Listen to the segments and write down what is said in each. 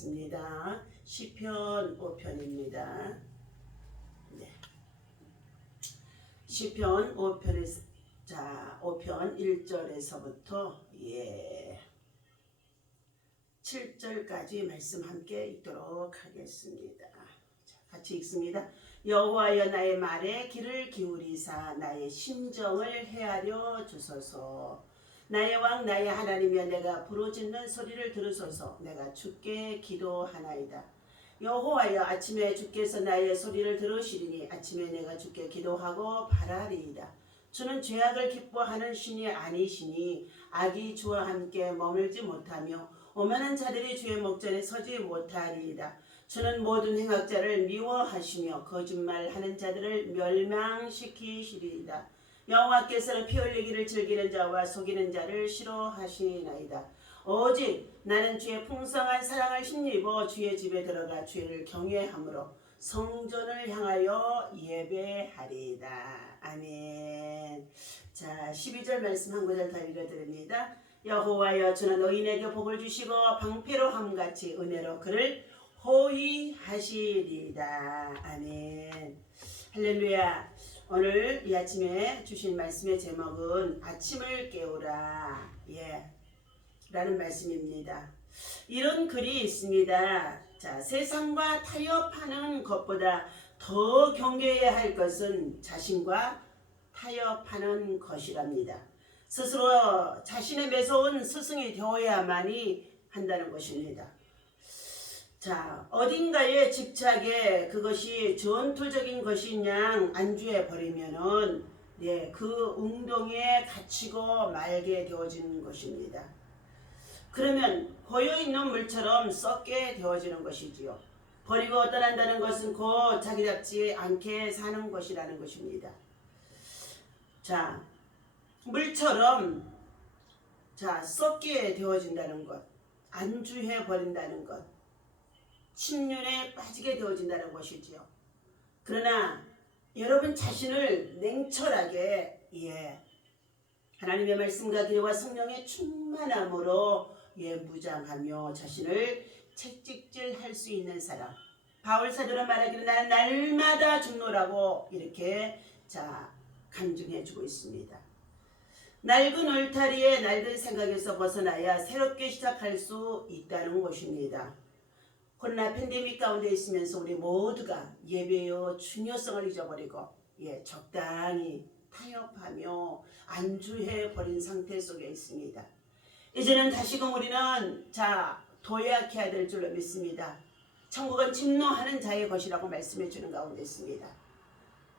하겠습니다. 시편 5편입니다. 네. 시편 5편에서 5편 1절에서부터 7절까지 말씀 함께 읽도록 하겠습니다. 같이 읽습니다. 여호와여 나의 말에 귀를 기울이사 나의 심정을 헤아려 주소서. 나의 왕 나의 하나님이여 내가 부르짖는 소리를 들으소서. 내가 주께 기도하나이다. 여호와여 아침에 주께서 나의 소리를 들으시리니 아침에 내가 주께 기도하고 바라리이다. 주는 죄악을 기뻐하는 신이 아니시니 악이 주와 함께 머물지 못하며 오만한 자들이 주의 목전에 서지 못하리이다. 주는 모든 행악자를 미워하시며 거짓말하는 자들을 멸망시키시리이다. 여호와께서는 피 흘리기를 즐기는 자와 속이는 자를 싫어하시나이다. 오직 나는 주의 풍성한 사랑을 힘입어 주의 집에 들어가 주를 경외함으로 성전을 향하여 예배하리이다. 아멘. 자, 12절 말씀 한 구절 더 읽어드립니다. 여호와여 주는 의인에게 복을 주시고 방패로함같이 은혜로 그를 호위하시리이다. 아멘. 할렐루야. 오늘 이 아침에 주신 말씀의 제목은 아침을 깨우라 라는 말씀입니다. 이런 글이 있습니다. 자, 세상과 타협하는 것보다 더 경계해야 할 것은 자신과 타협하는 것이랍니다. 스스로 자신의 매서운 스승이 되어야만이 한다는 것입니다. 자, 어딘가에 집착해 그것이 전투적인 것인 양 안주해 버리면은 그 운동에 갇히고 말게 되어지는 것입니다. 그러면 고여있는 물처럼 썩게 되어지는 것이지요. 버리고 떠난다는 것은 곧 자기답지 않게 사는 것이라는 것입니다. 자, 물처럼 썩게 되어진다는 것, 안주해 버린다는 것, 침륜에 빠지게 되어진다는 것이지요. 그러나 여러분 자신을 냉철하게 하나님의 말씀과 기도와 성령의 충만함으로 무장하며 자신을 채찍질할 수 있는 사람. 바울 사도는 말하기를 나는 날마다 죽노라고 이렇게 간증해주고 있습니다. 낡은 울타리에 낡은 생각에서 벗어나야 새롭게 시작할 수 있다는 것입니다. 코로나 팬데믹 가운데 있으면서 우리 모두가 예배의 중요성을 잊어버리고 적당히 타협하며 안주해 버린 상태 속에 있습니다. 이제는 다시금 우리는 도약해야 될 줄로 믿습니다. 천국은 침노하는 자의 것이라고 말씀해 주는 가운데 있습니다.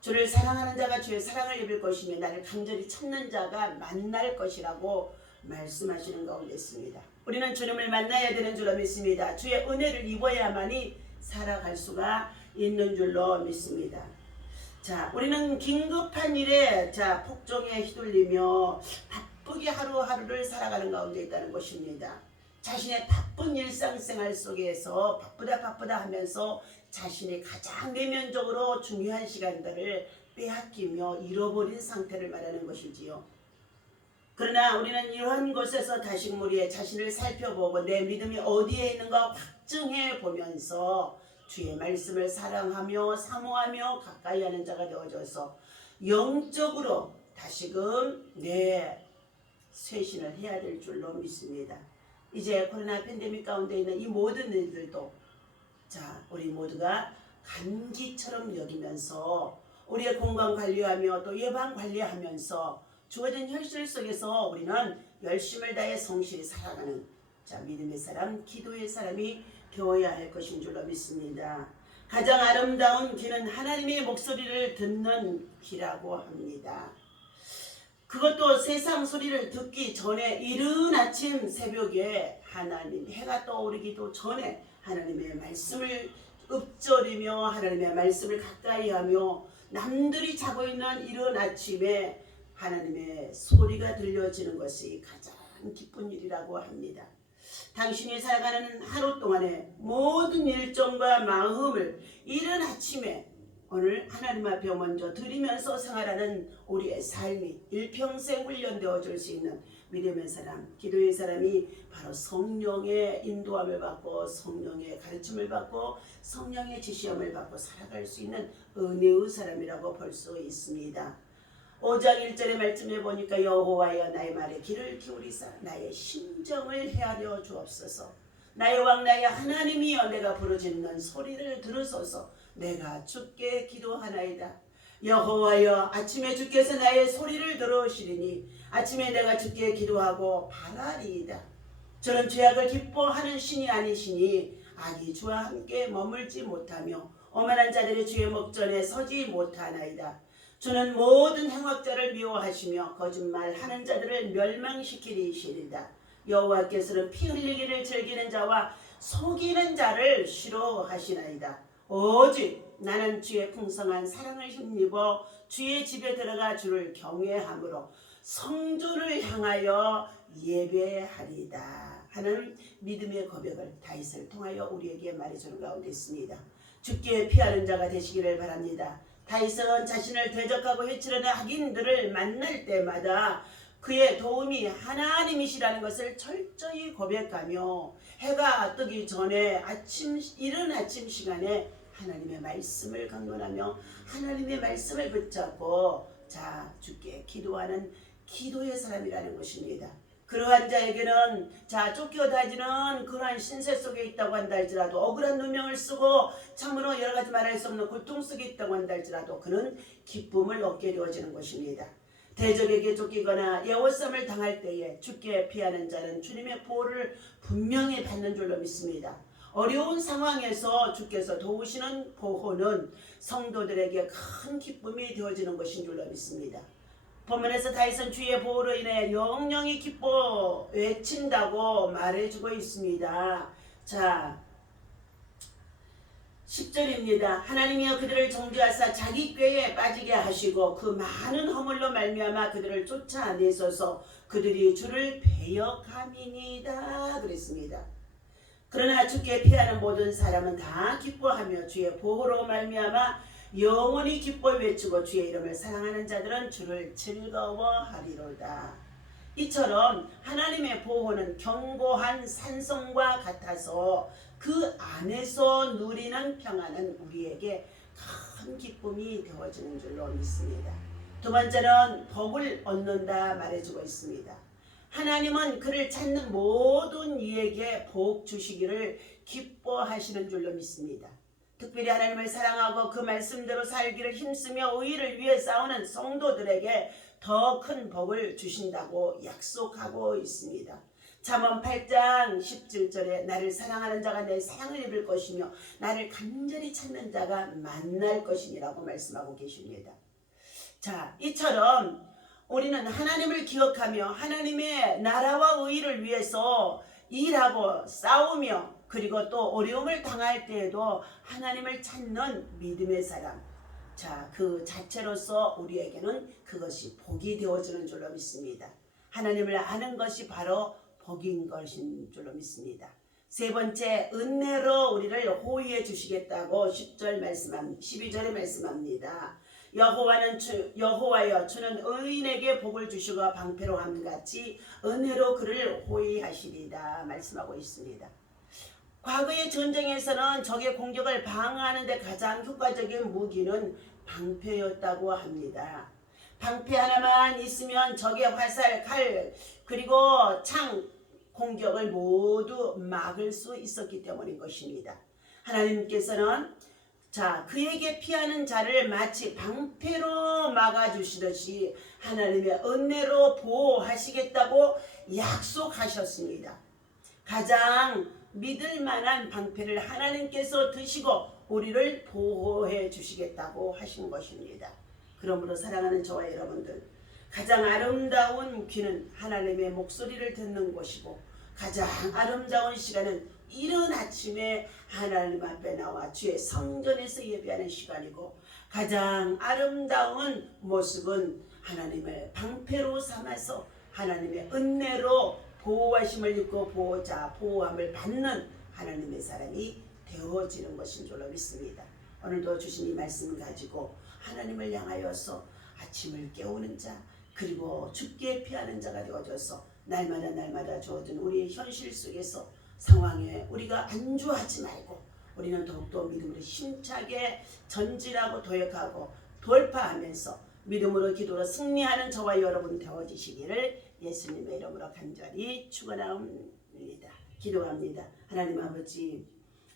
주를 사랑하는 자가 주의 사랑을 입을 것이며 나를 간절히 찾는 자가 만날 것이라고 말씀하시는 가운데 있습니다. 우리는 주님을 만나야 되는 줄로 믿습니다. 주의 은혜를 입어야만이 살아갈 수가 있는 줄로 믿습니다. 자, 우리는 긴급한 일에 폭정에 휘둘리며 바쁘게 하루하루를 살아가는 가운데 있다는 것입니다. 자신의 바쁜 일상생활 속에서 바쁘다 하면서 자신이 가장 내면적으로 중요한 시간들을 빼앗기며 잃어버린 상태를 말하는 것이지요. 그러나 우리는 이러한 곳에서 다시금 우리의 자신을 살펴보고 내 믿음이 어디에 있는가 확증해 보면서 주의 말씀을 사랑하며 사모하며 가까이 하는 자가 되어져서 영적으로 다시금 쇄신을 해야 될 줄로 믿습니다. 이제 코로나 팬데믹 가운데 있는 이 모든 일들도 우리 모두가 감기처럼 여기면서 우리의 건강 관리하며 또 예방 관리하면서 주어진 현실 속에서 우리는 열심을 다해 성실히 살아가는 믿음의 사람, 기도의 사람이 되어야 할 것인 줄로 믿습니다. 가장 아름다운 길은 하나님의 목소리를 듣는 길이라고 합니다. 그것도 세상 소리를 듣기 전에 이른 아침 새벽에 하나님 해가 떠오르기도 전에 하나님의 말씀을 읊조리며 하나님의 말씀을 가까이 하며 남들이 자고 있는 이른 아침에 하나님의 소리가 들려지는 것이 가장 기쁜 일이라고 합니다. 당신이 살아가는 하루 동안의 모든 일정과 마음을 이른 아침에 오늘 하나님 앞에 먼저 드리면서 생활하는 우리의 삶이 일평생 훈련되어 줄 수 있는 믿음의 사람, 기도의 사람이 바로 성령의 인도함을 받고 성령의 가르침을 받고 성령의 지시함을 받고 살아갈 수 있는 은혜의 사람이라고 볼 수 있습니다. 5장 1절의 말씀에 보니까 여호와여 나의 말에 귀를 기울이사 나의 심정을 헤아려 주옵소서. 나의 왕 나의 하나님이여 내가 부르짖는 소리를 들으소서. 내가 주께 기도하나이다. 여호와여 아침에 주께서 나의 소리를 들으시리니 아침에 내가 주께 기도하고 바라리이다. 저는 죄악을 기뻐하는 신이 아니시니 악이 주와 함께 머물지 못하며 오만한 자들의 주의 목전에 서지 못하나이다. 주는 모든 행악자를 미워하시며 거짓말하는 자들을 멸망시키리시리다. 여호와께서는 피 흘리기를 즐기는 자와 속이는 자를 싫어하시나이다. 오직 나는 주의 풍성한 사랑을 힘입어 주의 집에 들어가 주를 경외함으로 성전을 향하여 예배하리다 하는 믿음의 고백을 다윗을 통하여 우리에게 말해주는 가운데 있습니다. 주께 피하는 자가 되시기를 바랍니다. 다윗은 자신을 대적하고 해치려는 악인들을 만날 때마다 그의 도움이 하나님이시라는 것을 철저히 고백하며 해가 뜨기 전에 이른 아침 시간에 하나님의 말씀을 강론하며 하나님의 말씀을 붙잡고 주께 기도하는 기도의 사람이라는 것입니다. 그러한 자에게는 쫓겨다니는 그러한 신세 속에 있다고 한다 할지라도 억울한 누명을 쓰고 참으로 여러가지 말할 수 없는 고통 속에 있다고 한다 할지라도 그는 기쁨을 얻게 되어지는 것입니다. 대적에게 쫓기거나 애워쌈을 당할 때에 주께 피하는 자는 주님의 보호를 분명히 받는 줄로 믿습니다. 어려운 상황에서 주께서 도우시는 보호는 성도들에게 큰 기쁨이 되어지는 것인 줄로 믿습니다. 본문에서 다윗은 주의 보호로 인해 영영이 기뻐 외친다고 말해주고 있습니다. 10절입니다. 하나님이여 그들을 정죄하사 자기 꾀에 빠지게 하시고 그 많은 허물로 말미암아 그들을 쫓아내소서. 그들이 주를 배역함이니이다 그랬습니다. 그러나 주께 피하는 모든 사람은 다 기뻐하며 주의 보호로 말미암아 영원히 기뻐 외치고 주의 이름을 사랑하는 자들은 주를 즐거워하리로다. 이처럼 하나님의 보호는 견고한 산성과 같아서 그 안에서 누리는 평안은 우리에게 큰 기쁨이 되어지는 줄로 믿습니다. 두 번째는 복을 얻는다 말해주고 있습니다. 하나님은 그를 찾는 모든 이에게 복 주시기를 기뻐하시는 줄로 믿습니다. 특별히 하나님을 사랑하고 그 말씀대로 살기를 힘쓰며 의의를 위해 싸우는 성도들에게 더 큰 복을 주신다고 약속하고 있습니다. 잠언 8장 17절에 나를 사랑하는 자가 내 사랑을 입을 것이며 나를 간절히 찾는 자가 만날 것이니라고 말씀하고 계십니다. 이처럼 우리는 하나님을 기억하며 하나님의 나라와 의의를 위해서 일하고 싸우며 그리고 또 어려움을 당할 때에도 하나님을 찾는 믿음의 사람, 그 자체로서 우리에게는 그것이 복이 되어지는 줄로 믿습니다. 하나님을 아는 것이 바로 복인 것인 줄로 믿습니다. 세 번째, 은혜로 우리를 호위해 주시겠다고 12절에 말씀합니다. 여호와여 주는 의인에게 복을 주시고 방패로 함같이 은혜로 그를 호위하시리다 말씀하고 있습니다. 과거의 전쟁에서는 적의 공격을 방어하는 데 가장 효과적인 무기는 방패였다고 합니다. 방패 하나만 있으면 적의 화살, 칼, 그리고 창 공격을 모두 막을 수 있었기 때문인 것입니다. 하나님께서는 그에게 피하는 자를 마치 방패로 막아주시듯이 하나님의 은혜로 보호하시겠다고 약속하셨습니다. 가장 믿을 만한 방패를 하나님께서 드시고 우리를 보호해 주시겠다고 하신 것입니다. 그러므로 사랑하는 저와 여러분들, 가장 아름다운 귀는 하나님의 목소리를 듣는 것이고 가장 아름다운 시간은 이른 아침에 하나님 앞에 나와 주의 성전에서 예배하는 시간이고 가장 아름다운 모습은 하나님을 방패로 삼아서 하나님의 은혜로 보호하심을 입고 보호함을 받는 하나님의 사람이 되어지는 것인 줄로 믿습니다. 오늘도 주신 이 말씀 가지고 하나님을 향하여서 아침을 깨우는 자 그리고 죽게 피하는 자가 되어져서 날마다 주어진 우리의 현실 속에서 상황에 우리가 안주하지 말고 우리는 더욱더 믿음으로 힘차게 전진하고 도약하고 돌파하면서 믿음으로 기도로 승리하는 저와 여러분 되어지시기를 예수님의 이름으로 간절히 축원합니다. 기도합니다. 하나님 아버지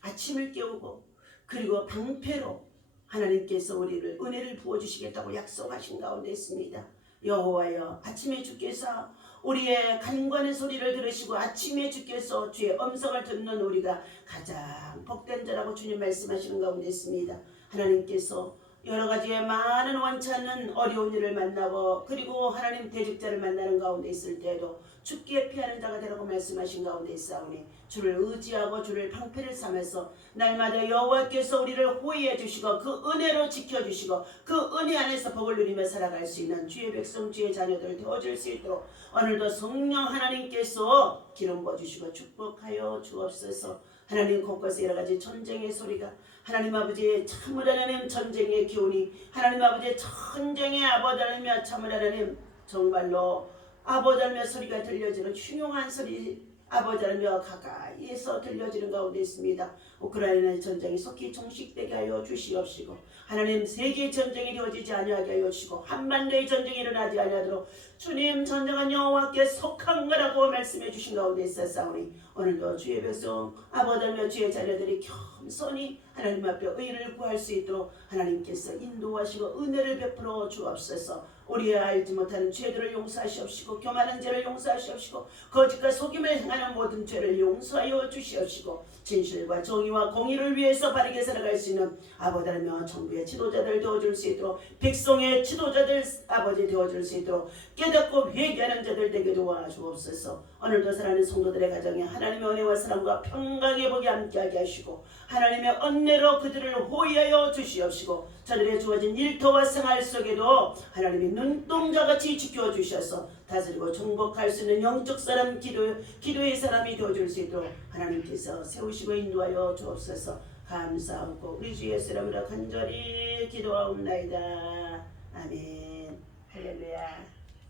아침을 깨우고 그리고 방패로 하나님께서 우리를 은혜를 부어주시겠다고 약속하신 가운데 있습니다. 여호와여 아침에 주께서 우리의 간구하는 소리를 들으시고 아침에 주께서 주의 음성을 듣는 우리가 가장 복된 자라고 주님 말씀하시는 가운데 있습니다. 하나님께서 여러 가지의 많은 원치 않는 어려운 일을 만나고 그리고 하나님 대적자를 만나는 가운데 있을 때에도 죽게 피하는 자가 되라고 말씀하신 가운데 있사오니 주를 의지하고 주를 방패를 삼아서 날마다 여호와께서 우리를 호위해 주시고 그 은혜로 지켜주시고 그 은혜 안에서 복을 누리며 살아갈 수 있는 주의 백성 주의 자녀들 되어줄 수 있도록 오늘도 성령 하나님께서 기름 부어주시고 축복하여 주옵소서. 하나님 곳곳에 여러 가지 전쟁의 소리가 하나님 아버지의 참을 하나님 전쟁의 기운이 하나님 아버지의 전쟁의 아버지 하나님 참을 하나님 정말로 아버지 하나님의 소리가 들려지는 흉흉한 소리 아버지 하나님과 가까이에서 들려지는 가운데 있습니다. 우크라이나의 전쟁이 속히 종식되게 하여 주시옵시고 하나님 세계의 전쟁이 되어지지 아니하게 하여 주시고 한반도의 전쟁이 일어나지 아니하도록 주님 전쟁은 여호와께 속한 거라고 말씀해 주신 가운데 있었사오니 오늘도 주의 백성 아버지 하나님 주의 자녀들이 겸손히 하나님 앞에 의를 구할 수 있도록 하나님께서 인도하시고 은혜를 베풀어 주옵소서. 우리의 알지 못하는 죄들을 용서하시옵시고 교만한 죄를 용서하시옵시고 거짓과 속임을 행하는 모든 죄를 용서하여 주시옵시고 진실과 정의와 공의를 위해서 바르게 살아갈 수 있는 아버지 하나님 정부의 지도자들 되어줄 수 있도록 백성의 지도자들 아버지 되어줄 수 있도록 깨닫고 회개하는 자들 되게 도와주옵소서. 오늘도 사랑하는 성도들의 가정에 하나님의 은혜와 사랑과 평강의 복이 함께하게 하시고 하나님의 은혜로 그들을 호위하여 주시옵시고 저들의 주어진 일터와 생활 속에도 하나님의 눈동자같이 지켜주셔서 다스리고 정복할 수 있는 영적 사람 기도의 사람이 되어줄 수 있도록 하나님께서 세우시고 인도하여 주옵소서. 감사하고 우리 주 예수 이름으로 간절히 기도하옵나이다. 아멘. 할렐루야.